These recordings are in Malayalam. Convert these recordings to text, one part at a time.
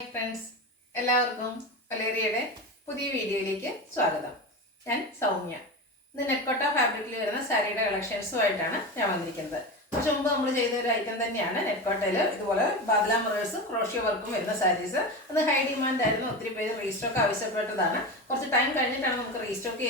ഹായ് ഫ്രണ്ട്സ്, എല്ലാവർക്കും വലേറിയയുടെ പുതിയ വീഡിയോയിലേക്ക് സ്വാഗതം. ഞാൻ സൗമ്യ. ഇന്ന് നെറ്റ്കോട്ട ഫാബ്രിക്കിൽ വരുന്ന സാരിയുടെ കളക്ഷൻസുമായിട്ടാണ് ഞാൻ വന്നിരിക്കുന്നത്. കുറച്ച് മുമ്പ് നമ്മൾ ചെയ്ത ഒരു ഐറ്റം തന്നെയാണ് നെറ്റ്കോട്ടയിൽ ഇതുപോലെ ബാദ്ല മിറേഴ്സും ക്രോഷ്യോ വർക്കും വരുന്ന സാരീസ്. അന്ന് ഹൈ ഡിമാൻഡ് ആയിരുന്നു, ഒത്തിരി പേര് റീസ്റ്റോക്ക് ആവശ്യപ്പെട്ടതാണ്. കുറച്ച് ടൈം കഴിഞ്ഞിട്ടാണ് നമുക്ക് റീസ്റ്റോക്ക്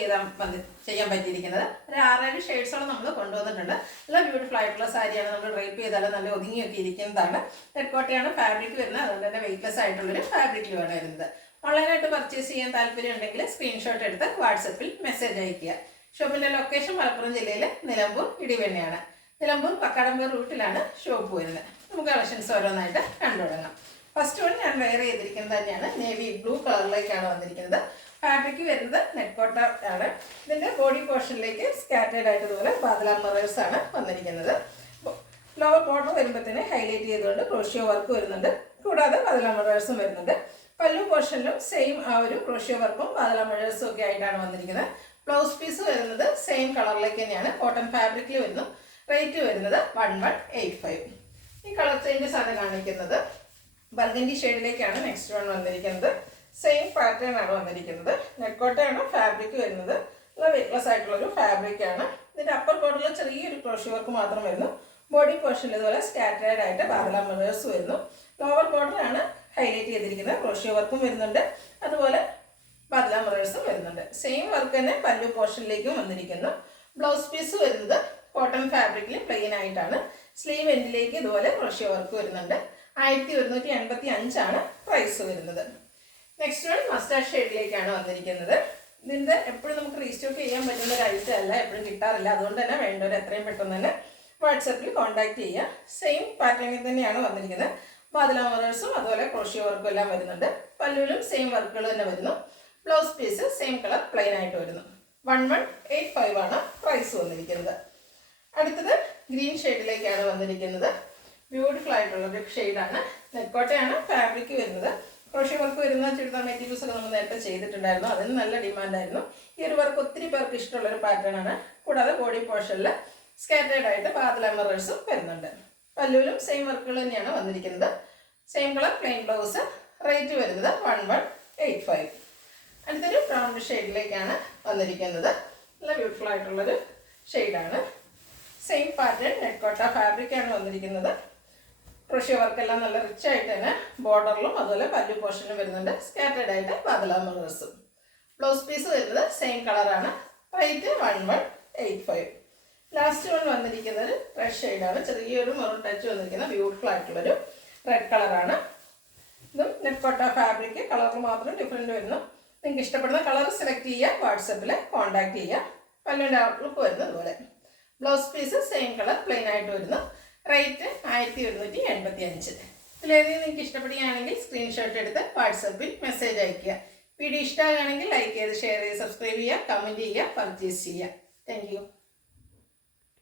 ചെയ്യാൻ പറ്റിയിരിക്കുന്നത്. ഒരു 6-7 ഷെയ്ഡ്സോളം നമ്മൾ കൊണ്ടുവന്നിട്ടുണ്ട്. നല്ല ബ്യൂട്ടിഫുൾ ആയിട്ടുള്ള സാരിയാണ്. നമ്മൾ ഡ്രൈപ്പ് ചെയ്താലും നല്ല ഒതുങ്ങിയൊക്കെ ഇരിക്കുന്നതാണ്. നെറ്റ്കോട്ടയാണ് ഫാബ്രിക് വരുന്നത്, അതുകൊണ്ട് തന്നെ വെയ്റ്റ്ലെസ് ആയിട്ടുള്ളൊരു ഫാബ്രിക്കിലുമാണ് വരുന്നത്. ഓൺലൈനായിട്ട് പർച്ചേസ് ചെയ്യാൻ താല്പര്യം ഉണ്ടെങ്കിൽ സ്ക്രീൻഷോട്ട് എടുത്ത് വാട്സപ്പിൽ മെസ്സേജ് അയയ്ക്കുക. ഷോപ്പിൻ്റെ ലൊക്കേഷൻ മലപ്പുറം ജില്ലയിലെ നിലമ്പൂർ ഇടിവെണ്ണയാണ്. നിലമ്പൂർ കക്കാടമ്പൂർ റൂട്ടിലാണ് ഷോപ്പ് വരുന്നത്. നമുക്ക് കളക്ഷൻസ് ഓരോന്നായിട്ട് കണ്ടു തുടങ്ങാം. ഫസ്റ്റ് വൺ ഞാൻ വെയർ ചെയ്തിരിക്കുന്നത് തന്നെയാണ്. നേവി ബ്ലൂ കളറിലേക്കാണ് വന്നിരിക്കുന്നത്. ഫാബ്രിക് വരുന്നത് നെറ്റ്കോട്ട ആണ്. ഇതിൻ്റെ ബോഡി പോർഷനിലേക്ക് സ്കാറ്റേഡ് ആയിട്ട് ഇതുപോലെ ബാദ്ല മിറേഴ്സ് ആണ് വന്നിരിക്കുന്നത്. ലോവർ ബോർഡർ വരുമ്പോഴത്തേന് ഹൈലൈറ്റ് ചെയ്തുകൊണ്ട് ക്രോഷ്യോ വർക്ക് വരുന്നുണ്ട്. കൂടാതെ ബാദ്ല മിറേഴ്സും വരുന്നുണ്ട്. പല്ലു പോർഷനിലും സെയിം ആ ഒരു ക്രോഷ്യോ വർക്കും ബാദ്ല മിറേഴ്സും ഒക്കെ ആയിട്ടാണ് വന്നിരിക്കുന്നത്. ബ്ലൗസ് പീസ് വരുന്നത് സെയിം കളറിലേക്ക് തന്നെയാണ്. കോട്ടൺ ഫാബ്രിക്കിൽ വരുന്നു. റേറ്റ് വരുന്നത് 1185. ഈ കളർ ചേഞ്ചസ് ആണ് കാണിക്കുന്നത്. ബർഗൻഡി ഷെയ്ഡിലേക്കാണ് നെക്സ്റ്റ് വൺ വന്നിരിക്കുന്നത്. സെയിം പാറ്റേൺ ആണ് വന്നിരിക്കുന്നത്. നെറ്റ്കോട്ടയാണ് ഫാബ്രിക് വരുന്നത്. നല്ല വെയ്റ്റ്ലെസ് ആയിട്ടുള്ളൊരു ഫാബ്രിക്കാണ്. ഇതിൻ്റെ അപ്പർ ബോർഡറിൽ ചെറിയൊരു ക്രോഷ്യോ വർക്ക് മാത്രം വരുന്നു. ബോഡി പോർഷനിൽ ഇതുപോലെ സ്കാറ്റേഡ് ആയിട്ട് ബാദ്ല മിറേഴ്സ് വരുന്നു. ലോവർ ബോർഡറാണ് ഹൈലൈറ്റ് ചെയ്തിരിക്കുന്നത്. ക്രോഷ്യോ വർക്കും വരുന്നുണ്ട്, അതുപോലെ ബാദ്ല മിറേഴ്സും വരുന്നുണ്ട്. സെയിം വർക്ക് തന്നെ പല്ലു പോർഷനിലേക്കും വന്നിരിക്കുന്നു. ബ്ലൗസ് പീസ് വരുന്നത് കോട്ടൺ ഫാബ്രിക്കിൽ പ്ലെയിൻ ആയിട്ടാണ്. സ്ലീവ് എൻഡിലേക്ക് ഇതുപോലെ ക്രോഷ്യോ വർക്ക് വരുന്നുണ്ട്. 1185 ആണ് പ്രൈസ് വരുന്നത്. നെക്സ്റ്റ് വൺ മസ്റ്റാർഡ് ഷെയ്ഡിലേക്കാണ് വന്നിരിക്കുന്നത്. ഇതിൻ്റെ എപ്പോഴും നമുക്ക് റീസ്റ്റോക്ക് ചെയ്യാൻ പറ്റുന്ന ഒരു ഐറ്റം അല്ല, എപ്പോഴും കിട്ടാറില്ല. അതുകൊണ്ട് തന്നെ വേണ്ടവർ എത്രയും പെട്ടെന്ന് തന്നെ വാട്സപ്പിൽ കോൺടാക്ട് ചെയ്യുക. സെയിം പാറ്റേണിൽ തന്നെയാണ് വന്നിരിക്കുന്നത്. ബാദ്ല മിറേഴ്സും അതുപോലെ ക്രോഷ്യോ വർക്കും എല്ലാം വരുന്നുണ്ട്. പല്ലുവിലും സെയിം വർക്കുകൾ തന്നെ വരുന്നു. Blouse piece same colour plain ആയിട്ട് വരുന്നു. 1185 ആണ് പ്രൈസ് വന്നിരിക്കുന്നത്. അടുത്തത് ഗ്രീൻ ഷെയ്ഡിലേക്കാണ് വന്നിരിക്കുന്നത്. ബ്യൂട്ടിഫുൾ ആയിട്ടുള്ളൊരു ഷെയ്ഡാണ്. നെറ്റ്കോട്ടയാണ് ഫാബ്രിക് വരുന്നത്. ക്രോഷ്യോ വർക്ക് വരുന്ന ചുരിദാർ മെറ്റീരിയൽസ് ഒക്കെ നമ്മൾ നേരത്തെ ചെയ്തിട്ടുണ്ടായിരുന്നു. അതിന് നല്ല ഡിമാൻഡായിരുന്നു. ഈ ഒരു വർക്ക് ഒത്തിരി പേർക്ക് ഇഷ്ടമുള്ളൊരു പാറ്റേൺ ആണ്. കൂടാതെ ബോഡി പോർഷനിൽ സ്കാറ്റേഡ് ആയിട്ട് ബാദ്ല മിറേഴ്സും വരുന്നുണ്ട്. പല്ലുവിലും സെയിം വർക്കുകൾ തന്നെയാണ് വന്നിരിക്കുന്നത്. Same colour plain blouse. Rate വരുന്നത് 1185. അടുത്തൊരു ബ്രൗൺ ഷെയ്ഡിലേക്കാണ് വന്നിരിക്കുന്നത്. നല്ല ബ്യൂട്ടിഫുൾ ആയിട്ടുള്ളൊരു ഷെയ്ഡാണ്. സെയിം പാറ്റേൺ നെറ്റ്കോട്ട ഫാബ്രിക്കാണ് വന്നിരിക്കുന്നത്. ക്രോഷ്യോ വർക്കെല്ലാം നല്ല റിച്ച് ആയിട്ട് തന്നെ ബോർഡറിലും അതുപോലെ പല്ലു പോർഷനിലും വരുന്നുണ്ട്. സ്കാറ്റേഡ് ആയിട്ട് ബാദ്ല മിറേഴ്സും. ബ്ലൗസ് പീസ് വരുന്നത് സെയിം കളറാണ്. റേറ്റ് 1185. ലാസ്റ്റ് വൺ വന്നിരിക്കുന്നത് റെഡ് ഷെയ്ഡാണ്. ചെറിയൊരു മെറൂൺ ടച്ച് വന്നിരിക്കുന്ന ബ്യൂട്ടിഫുൾ ആയിട്ടുള്ളൊരു റെഡ് കളറാണ്. ഇതും നെറ്റ്കോട്ട ഫാബ്രിക്. കളർ മാത്രം ഡിഫറെൻറ്റ് വരുന്നു. നിങ്ങൾക്ക് ഇഷ്ടപ്പെടുന്ന കളർ സെലക്ട് ചെയ്യുക, വാട്സപ്പിൽ കോൺടാക്ട് ചെയ്യുക. പല്ലുവിൻ്റെ ഔട്ട്ലുക്ക് വരുന്നത് പോലെ. Blouse piece same colour plain ആയിട്ട് വരുന്നു. റേറ്റ് 1185. ഇതിലേതെങ്കിലും നിങ്ങൾക്ക് ഇഷ്ടപ്പെടുകയാണെങ്കിൽ സ്ക്രീൻഷോട്ട് എടുത്ത് വാട്സപ്പിൽ മെസ്സേജ് അയയ്ക്കുക. വീഡിയോ ഇഷ്ടമാകുകയാണെങ്കിൽ ലൈക്ക് ചെയ്ത് ഷെയർ ചെയ്ത് സബ്സ്ക്രൈബ് ചെയ്യുക, കമൻറ്റ് ചെയ്യുക, പർച്ചേസ് ചെയ്യുക. Thank you.